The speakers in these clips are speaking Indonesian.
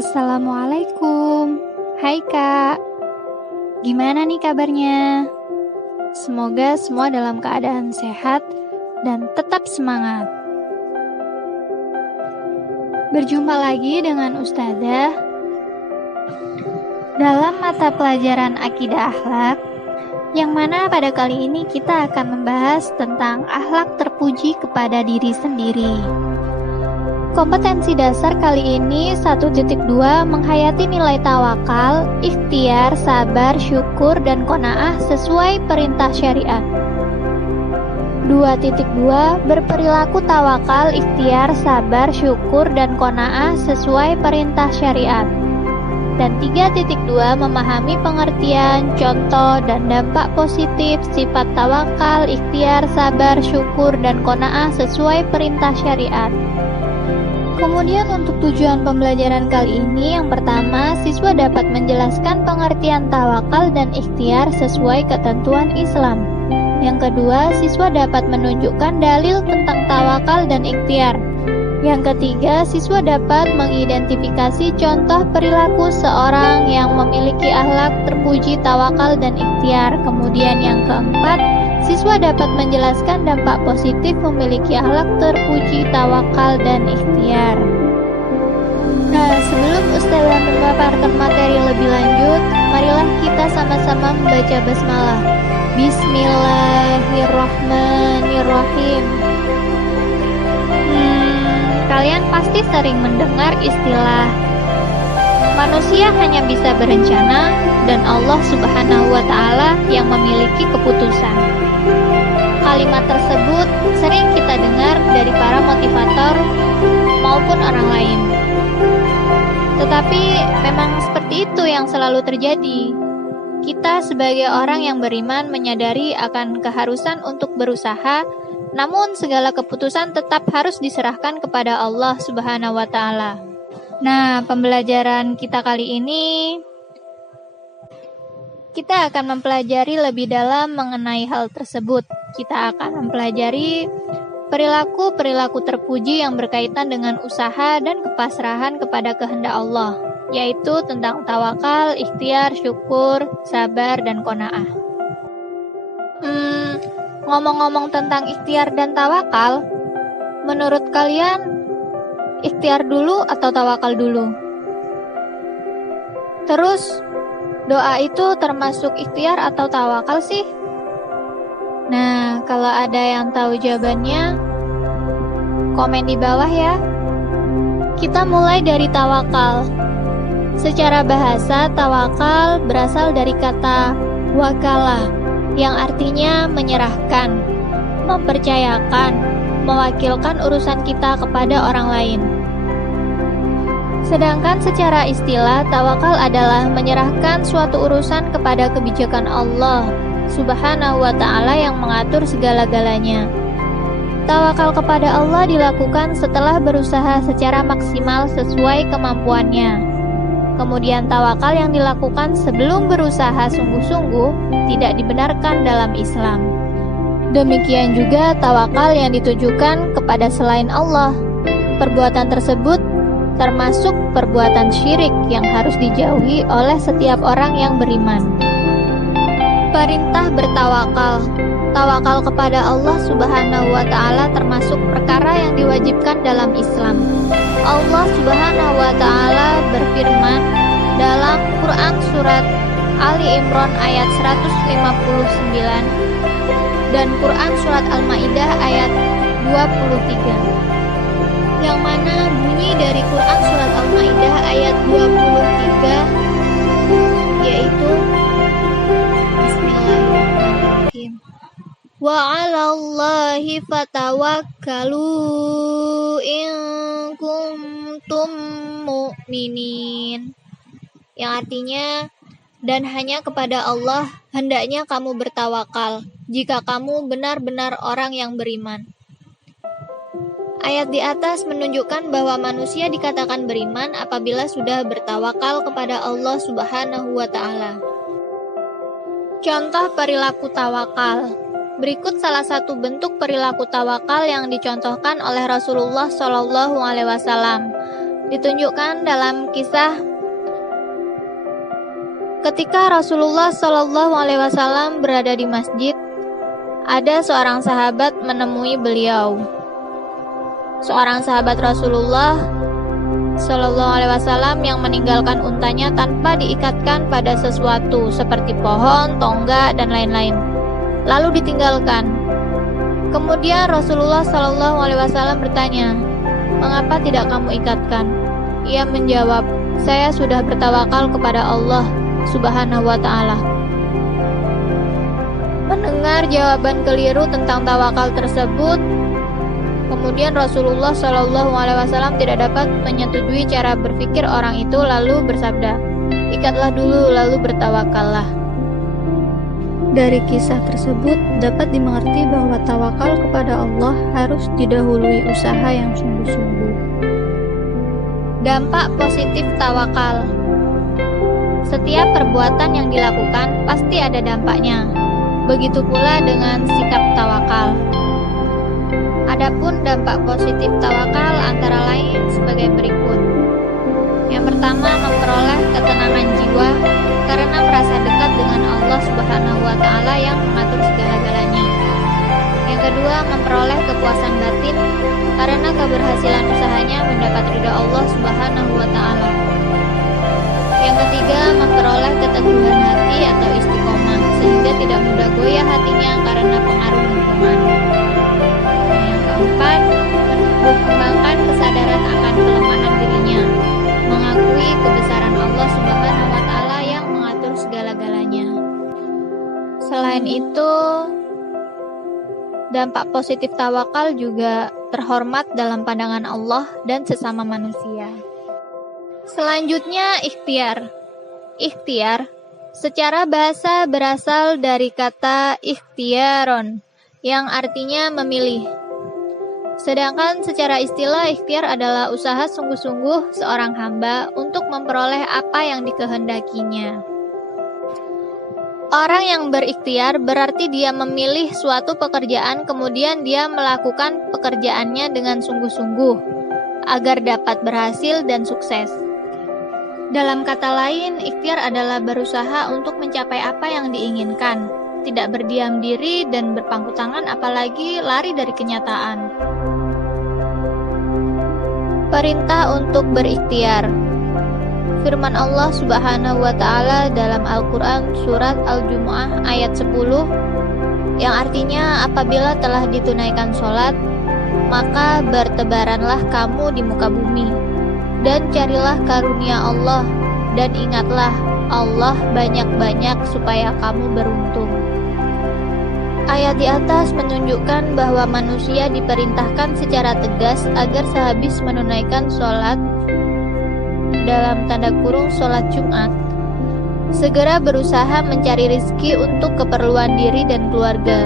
Assalamualaikum. Hai Kak, gimana nih kabarnya? Semoga semua dalam keadaan sehat dan tetap semangat. Berjumpa lagi dengan Ustadzah dalam mata pelajaran Akidah Akhlak, yang mana pada kali ini kita akan membahas tentang akhlak terpuji kepada diri sendiri. Kompetensi dasar kali ini 1.2 menghayati nilai tawakal, ikhtiar, sabar, syukur, dan qanaah sesuai perintah syariat. 2.2 berperilaku tawakal, ikhtiar, sabar, syukur, dan qanaah sesuai perintah syariat. Dan 3.2 memahami pengertian, contoh, dan dampak positif sifat tawakal, ikhtiar, sabar, syukur, dan qanaah sesuai perintah syariat. Kemudian untuk tujuan pembelajaran kali ini, yang pertama, siswa dapat menjelaskan pengertian tawakal dan ikhtiar sesuai ketentuan Islam. Yang kedua, siswa dapat menunjukkan dalil tentang tawakal dan ikhtiar. Yang ketiga, siswa dapat mengidentifikasi contoh perilaku seorang yang memiliki akhlak terpuji tawakal dan ikhtiar. Kemudian yang keempat, siswa dapat menjelaskan dampak positif memiliki akhlak terpuji tawakal dan ikhtiar. Nah, sebelum Ustazah memaparkan materi lebih lanjut, marilah kita sama-sama membaca basmalah. Bismillahirrahmanirrahim. Kalian pasti sering mendengar istilah manusia hanya bisa berencana dan Allah Subhanahu wa Ta'ala yang memiliki keputusan. Kalimat tersebut sering kita dengar dari para motivator maupun orang lain. Tetapi memang seperti itu yang selalu terjadi. Kita sebagai orang yang beriman menyadari akan keharusan untuk berusaha, namun segala keputusan tetap harus diserahkan kepada Allah Subhanahu wa Ta'ala. Nah, pembelajaran kita kali ini kita akan mempelajari lebih dalam mengenai hal tersebut. Kita akan mempelajari perilaku-perilaku terpuji yang berkaitan dengan usaha dan kepasrahan kepada kehendak Allah, yaitu tentang tawakal, ikhtiar, syukur, sabar, dan qanaah. Ngomong-ngomong tentang ikhtiar dan tawakal, menurut kalian ikhtiar dulu atau tawakal dulu? Terus, doa itu termasuk ikhtiar atau tawakal sih? Nah, kalau ada yang tahu jawabannya, komen di bawah ya. Kita mulai dari tawakal. Secara bahasa, tawakal berasal dari kata wakalah, yang artinya menyerahkan, mempercayakan, mewakilkan urusan kita kepada orang lain. Sedangkan secara istilah, tawakal adalah menyerahkan suatu urusan kepada kebijakan Allah Subhanahu wa Ta'ala yang mengatur segala-galanya. Tawakal kepada Allah dilakukan setelah berusaha secara maksimal sesuai kemampuannya. Kemudian tawakal yang dilakukan sebelum berusaha sungguh-sungguh tidak dibenarkan dalam Islam. Demikian juga tawakal yang ditujukan kepada selain Allah. Perbuatan tersebut termasuk perbuatan syirik yang harus dijauhi oleh setiap orang yang beriman. Perintah bertawakal. Tawakal kepada Allah Subhanahu wa Ta'ala termasuk perkara yang diwajibkan dalam Islam. Allah Subhanahu wa Ta'ala berfirman dalam Quran surat Ali Imran ayat 159 dan Quran surat Al-Maidah ayat 23, yang mana bunyi dari Quran surat Al-Maidah ayat 23 yaitu Bismillahirrahmanirrahim. Wa 'alallahi fatawakkalu in kuntum mu'minin, yang artinya, dan hanya kepada Allah hendaknya kamu bertawakal jika kamu benar-benar orang yang beriman. Ayat di atas menunjukkan bahwa manusia dikatakan beriman apabila sudah bertawakal kepada Allah Subhanahu wa Ta'ala. Contoh perilaku tawakal. Berikut salah satu bentuk perilaku tawakal yang dicontohkan oleh Rasulullah SAW. Ditunjukkan dalam kisah ketika Rasulullah Shallallahu Alaihi Wasallam berada di masjid, ada seorang sahabat menemui beliau. Seorang sahabat Rasulullah Shallallahu Alaihi Wasallam yang meninggalkan untanya tanpa diikatkan pada sesuatu seperti pohon, tonggak, dan lain-lain, lalu ditinggalkan. Kemudian Rasulullah Shallallahu Alaihi Wasallam bertanya, "Mengapa tidak kamu ikatkan?" Ia menjawab, "Saya sudah bertawakal kepada Allah Subhanahu wa Ta'ala." Mendengar jawaban keliru tentang tawakal tersebut, kemudian Rasulullah Shallallahu Alaihi Wasallam tidak dapat menyetujui cara berpikir orang itu, lalu bersabda, "Ikatlah dulu, lalu bertawakallah." Dari kisah tersebut dapat dimengerti bahwa tawakal kepada Allah harus didahului usaha yang sungguh-sungguh. Dampak positif tawakal. Setiap perbuatan yang dilakukan pasti ada dampaknya. Begitu pula dengan sikap tawakal. Adapun dampak positif tawakal antara lain sebagai berikut. Yang pertama, memperoleh ketenangan jiwa karena merasa dekat dengan Allah Subhanahu wa Ta'ala yang mengatur segala-galanya. Yang kedua, memperoleh kepuasan batin karena keberhasilan usahanya mendapat ridha Allah Subhanahu wa Ta'ala. Yang ketiga, memperoleh keteguhan hati atau istiqomah sehingga tidak mudah goyah hatinya karena pengaruh lingkungan. Yang keempat, mengembangkan kesadaran akan kelemahan dirinya, mengakui kebesaran Allah Subhanahu wa Ta'ala yang mengatur segala-galanya. Selain itu, dampak positif tawakal juga terhormat dalam pandangan Allah dan sesama manusia. Selanjutnya, ikhtiar. Ikhtiar secara bahasa berasal dari kata ikhtiaron yang artinya memilih. Sedangkan secara istilah, ikhtiar adalah usaha sungguh-sungguh seorang hamba untuk memperoleh apa yang dikehendakinya. Orang yang berikhtiar berarti dia memilih suatu pekerjaan, kemudian dia melakukan pekerjaannya dengan sungguh-sungguh agar dapat berhasil dan sukses. Dalam kata lain, ikhtiar adalah berusaha untuk mencapai apa yang diinginkan, tidak berdiam diri dan berpangku tangan, apalagi lari dari kenyataan. Perintah untuk berikhtiar. Firman Allah Subhanahu wa Ta'ala dalam Al-Quran surat Al-Jumu'ah ayat 10 yang artinya, apabila telah ditunaikan sholat, maka bertebaranlah kamu di muka bumi dan carilah karunia Allah, dan ingatlah Allah banyak-banyak supaya kamu beruntung. Ayat di atas menunjukkan bahwa manusia diperintahkan secara tegas agar sehabis menunaikan sholat, dalam tanda kurung sholat Jumat, segera berusaha mencari rizki untuk keperluan diri dan keluarga.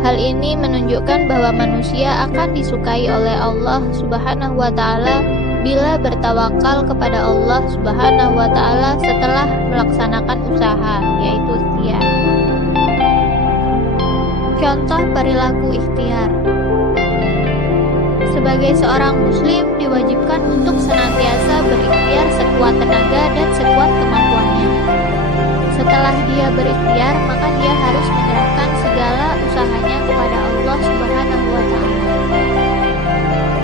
Hal ini menunjukkan bahwa manusia akan disukai oleh Allah Subhanahu wa Ta'ala bila bertawakal kepada Allah Subhanahu wa Ta'ala setelah melaksanakan usaha, yaitu ikhtiar. Contoh perilaku ikhtiar. Sebagai seorang muslim diwajibkan untuk senantiasa berikhtiar sekuat tenaga dan sekuat kemampuannya. Setelah dia berikhtiar, maka dia harus menyerahkan segala usahanya kepada Allah Subhanahu wa Ta'ala.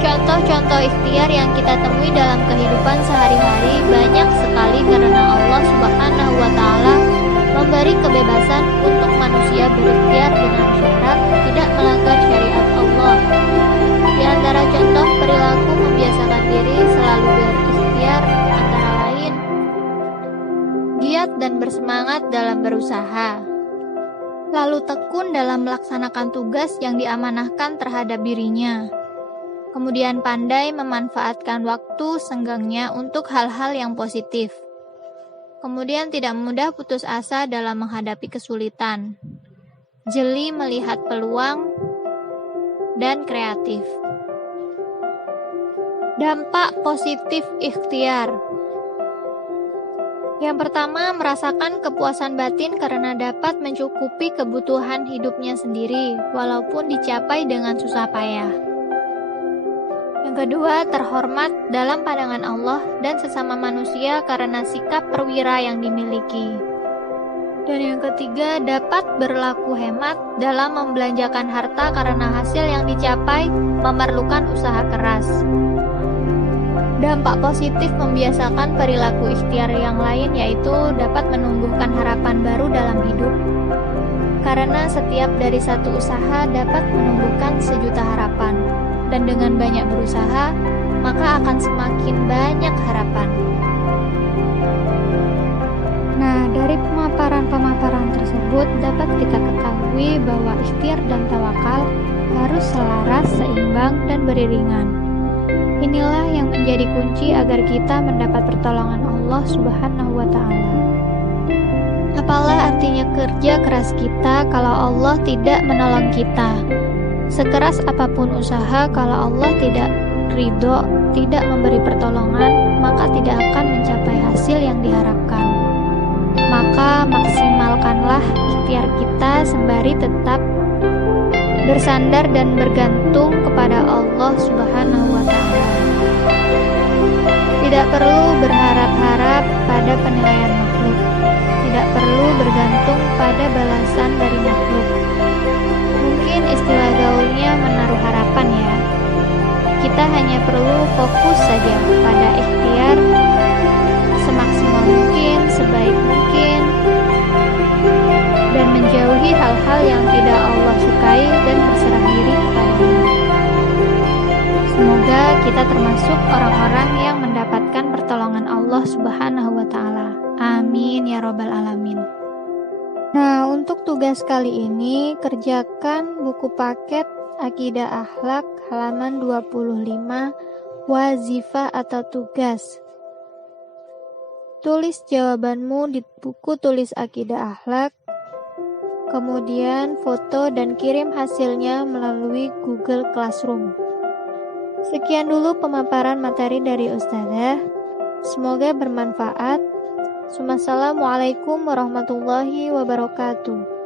Contoh-contoh ikhtiar yang kita temui dalam kehidupan sehari-hari banyak sekali karena Allah Subhanahu wa Ta'ala memberi kebebasan untuk manusia berikhtiar dengan syarat tidak melanggar syariat Allah. Di antara contoh perilaku membiasakan diri selalu berikhtiar antara lain giat dan bersemangat dalam berusaha, lalu tekun dalam melaksanakan tugas yang diamanahkan terhadap dirinya. Kemudian pandai memanfaatkan waktu senggangnya untuk hal-hal yang positif. Kemudian tidak mudah putus asa dalam menghadapi kesulitan. Jeli melihat peluang dan kreatif. Dampak positif ikhtiar. Yang pertama, merasakan kepuasan batin karena dapat mencukupi kebutuhan hidupnya sendiri, walaupun dicapai dengan susah payah. Yang kedua, terhormat dalam pandangan Allah dan sesama manusia karena sikap perwira yang dimiliki. Dan yang ketiga, dapat berlaku hemat dalam membelanjakan harta karena hasil yang dicapai memerlukan usaha keras. Dampak positif membiasakan perilaku ikhtiar yang lain yaitu dapat menumbuhkan harapan baru dalam hidup. Karena setiap dari satu usaha dapat menumbuhkan sejuta harapan. Dan dengan banyak berusaha, maka akan semakin banyak harapan. Nah, dari pemaparan-pemaparan tersebut dapat kita ketahui bahwa ikhtiar dan tawakal harus selaras, seimbang, dan beriringan. Inilah yang menjadi kunci agar kita mendapat pertolongan Allah Subhanahu wa Ta'ala. Apalah artinya kerja keras kita kalau Allah tidak menolong kita? Sekeras apapun usaha, kalau Allah tidak ridho, tidak memberi pertolongan, maka tidak akan mencapai hasil yang diharapkan. Maka maksimalkanlah ikhtiar kita sembari tetap bersandar dan bergantung kepada Allah Subhanahu wa Ta'ala. Tidak perlu berharap-harap pada penilaian makhluk. Tidak perlu bergantung pada balasan dari makhluk. Mungkin istilah gaulnya menaruh harapan ya. Kita hanya perlu fokus saja pada ikhtiar semaksimal mungkin, sebaik mungkin, dan menjauhi hal-hal yang tidak Allah sukai dan berserah diri kepadanya. Semoga kita termasuk orang-orang yang mendapatkan pertolongan Allah Subhanahu wa Ta'ala. Amin ya Rabbal Alamin. Nah, untuk tugas kali ini kerjakan buku paket Akidah Akhlak halaman 25, wazifah atau tugas. Tulis jawabanmu di buku tulis Akidah Akhlak, kemudian foto dan kirim hasilnya melalui Google Classroom. Sekian dulu pemaparan materi dari Ustazah. Semoga bermanfaat. Assalamualaikum warahmatullahi wabarakatuh.